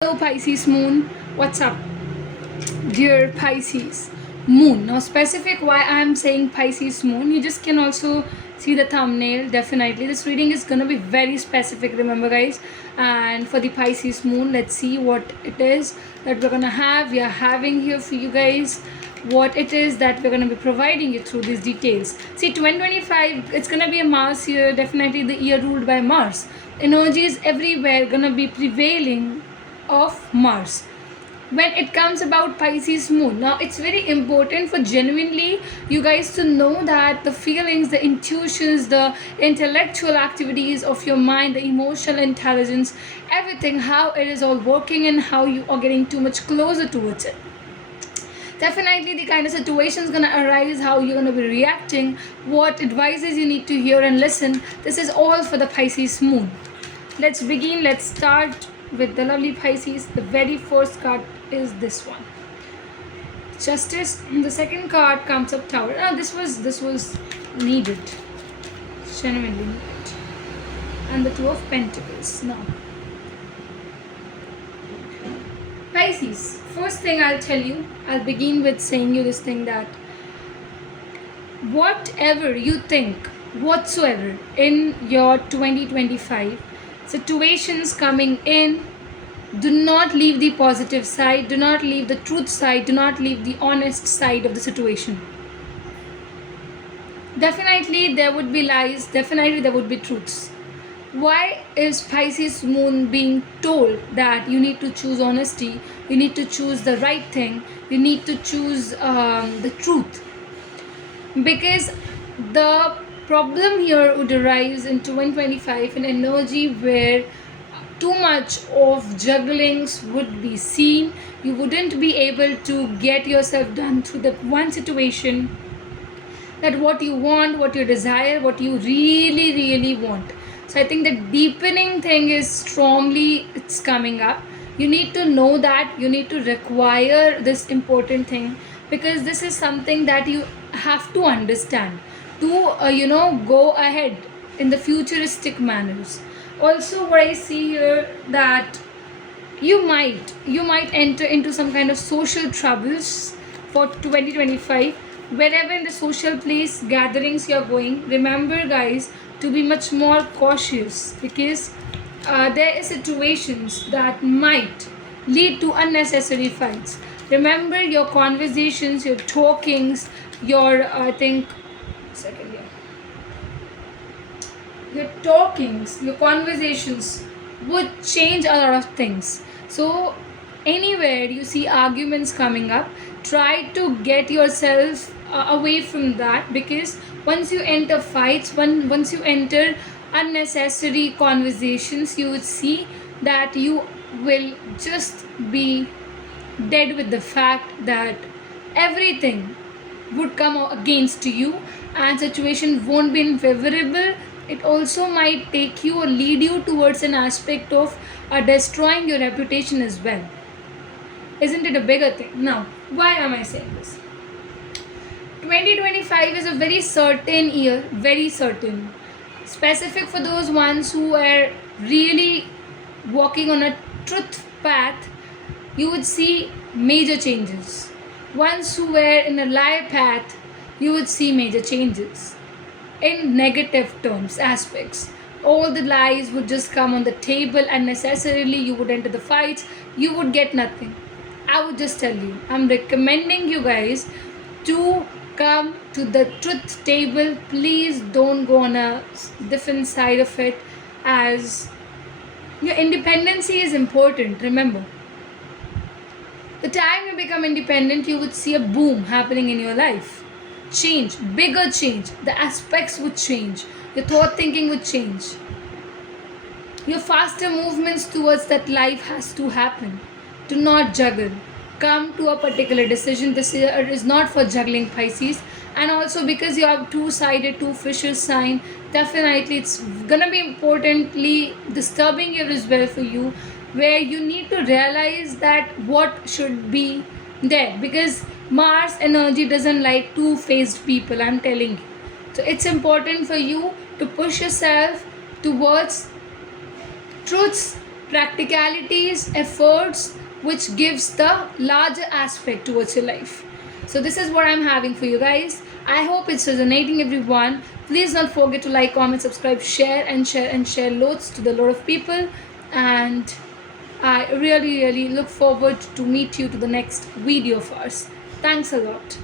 Hello Pisces moon, what's up? Dear Pisces moon. Now specific why I'm saying Pisces moon, you just can also see the thumbnail. Definitely this reading is gonna be very specific, remember guys. And for the Pisces moon, let's see what it is that we are having here for you guys, what it is that we're going to be providing you through these details. See, 2025, it's going to be a Mars year, definitely the year ruled by Mars. Energy is everywhere going to be prevailing of Mars when it comes about Pisces moon. Now it's very important for genuinely you guys to know that the feelings, the intuitions, the intellectual activities of your mind, the emotional intelligence, everything, how it is all working and how you are getting too much closer towards it. Definitely the kind of situation is gonna arise, how you're gonna be reacting, what advices you need to hear and listen. This is all for the Pisces moon. Let's begin. Let's start with the lovely Pisces. The very first card is this one, Justice. The second card comes up Tower. Now this was needed, genuinely needed. And the Two of Pentacles. Now Pisces, first thing I'll tell you, I'll begin with saying you this thing, that whatever you think whatsoever in your 2025 situations coming in, do not leave the positive side, do not leave the truth side, do not leave the honest side of the situation. Definitely there would be lies, definitely there would be truths. Why is Pisces moon being told that you need to choose honesty, you need to choose the right thing, you need to choose the truth? Because the problem here would arise in 2025 in energy where too much of jugglings would be seen. You wouldn't be able to get yourself done through that one situation, that what you want, what you desire, what you really want. So I think the deepening thing is strongly, it's coming up. You need to know that, you need to require this important thing, because this is something that you have to understand to go ahead in the futuristic manners. Also what I see here, that you might enter into some kind of social troubles for 2025. Wherever in the social place gatherings you're going, remember guys to be much more cautious, because there are situations that might lead to unnecessary fights. Remember your conversations, your talkings, your I think second here, your talkings, your conversations would change a lot of things. So anywhere you see arguments coming up, try to get yourself away from that, because once you enter fights, once you enter unnecessary conversations, you would see that you will just be dead with the fact that everything would come against you and situation won't be favorable. It also might take you or lead you towards an aspect of destroying your reputation as well. Isn't it a bigger thing? Now, why am I saying this? 2025 is a very certain year, very certain. Specific for those ones who are really walking on a truth path, you would see major changes. Ones who were in a lie path, you would see major changes in negative terms, aspects. All the lies would just come on the table, and necessarily you would enter the fights, you would get nothing. I would just tell you, I'm recommending you guys to come to the truth table. Please don't go on a different side of it, as your independency is important. Remember, the time you become independent, you would see a boom happening in your life. Change, bigger change, the aspects would change, your thought thinking would change, your faster movements towards that life has to happen. Do not juggle, come to a particular decision. This is not for juggling, Pisces. And also because you have two-sided, two fishes sign, definitely it's gonna be importantly disturbing year as well for you, where you need to realize that what should be there, because Mars energy doesn't like two-faced people, I'm telling you. So it's important for you to push yourself towards truths practicalities, efforts, which gives the larger aspect towards your life. So this is what I'm having for you guys. I hope it's resonating everyone. Please don't forget to like, comment, subscribe, share and share and share loads to the lot of people. And I really look forward to meet you to the next video of ours. Thanks a lot.